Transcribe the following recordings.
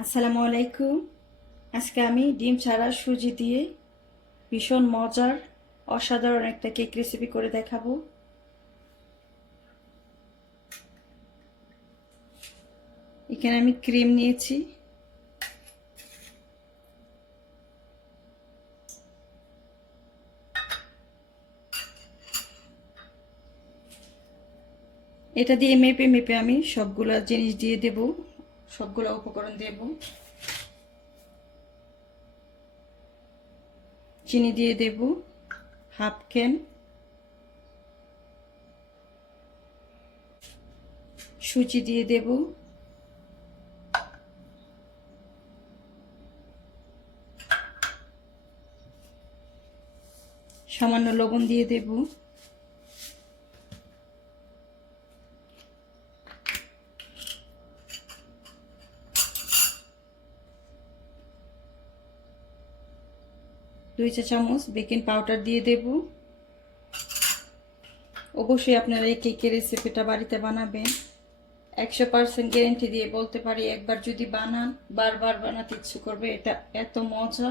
আসসালামু আলাইকুম। আজকে আমি ডিম ছাড়া সুজি দিয়ে ভীষণ মজার, অসাধারণ একটা কেক রেসিপি করে দেখাবো। এখানে আমি ক্রিম নিয়েছি। এটা দিয়ে মেপে মেপে আমি সবগুলো জিনিস দিয়ে দেব। সবগুলো উপকরণ দেব। চিনি দিয়ে দেব। হাফ ক্যান সুজি দিয়ে দেব। সামান্য লবণ দিয়ে দেব। দুই চা চামচ বেকিং পাউডার দিয়ে দেব। অবশ্যই আপনারা এই কেকের রেসিপিটা বাড়িতে বানাবেন। একশো পার্সেন্ট গ্যারেন্টি দিয়ে বলতে পারি, একবার যদি বানান, বারবার বানাতে ইচ্ছে করবে, এটা এত মজা,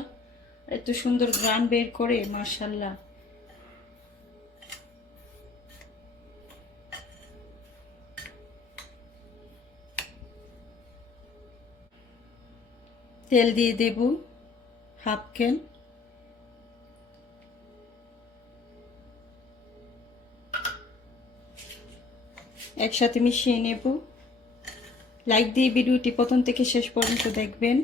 এত সুন্দর গ্রান বের করে মার্শাল্লাহ তেল দিয়ে দেব, হাফ ক্যান। একসাথে মিশিয়ে নেব। লাইক দিয়ে ভিডিওটি প্রথম থেকে শেষ পর্যন্ত দেখবেন।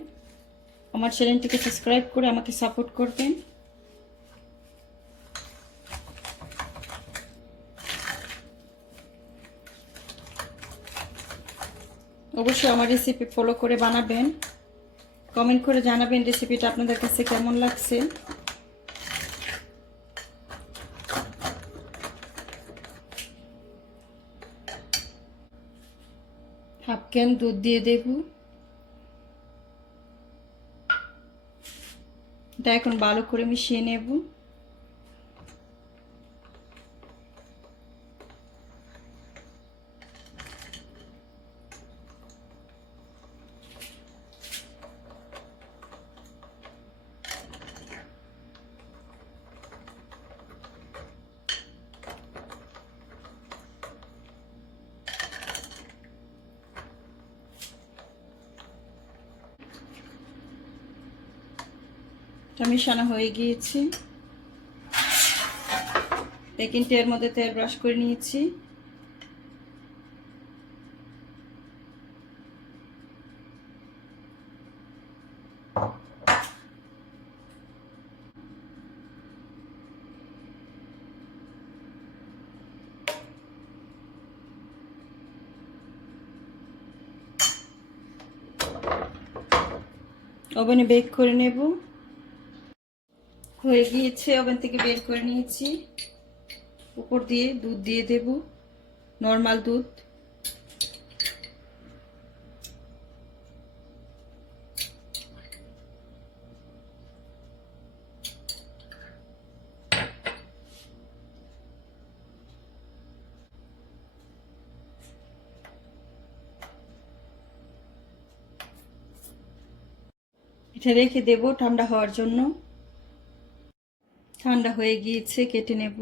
আমার চ্যানেলটিকে সাবস্ক্রাইব করে আমাকে সাপোর্ট করবেন। অবশ্যই আমার রেসিপি ফলো করে বানাবেন। কমেন্ট করে জানাবেন রেসিপিটা আপনাদের কাছে কেমন লাগছে। হাফ ক্যান দুধ দিয়ে দেব এটা এখন ভালো করে মিশিয়ে নেব। মিশানো হয়ে গিয়েছে। বেকিং এর মধ্যে তেল ব্রাশ করে নিয়েছি। ওভেনে বেক করে নেব। হয়ে গিয়েছে ওভেন থেকে বের করে নিয়েছি। উপর দিয়ে দুধ দিয়ে দেব, নর্মাল দুধ। এটা রেখে দেব ঠান্ডা হওয়ার জন্য। ঠান্ডা হয়ে গিয়েছে কেটে নেব।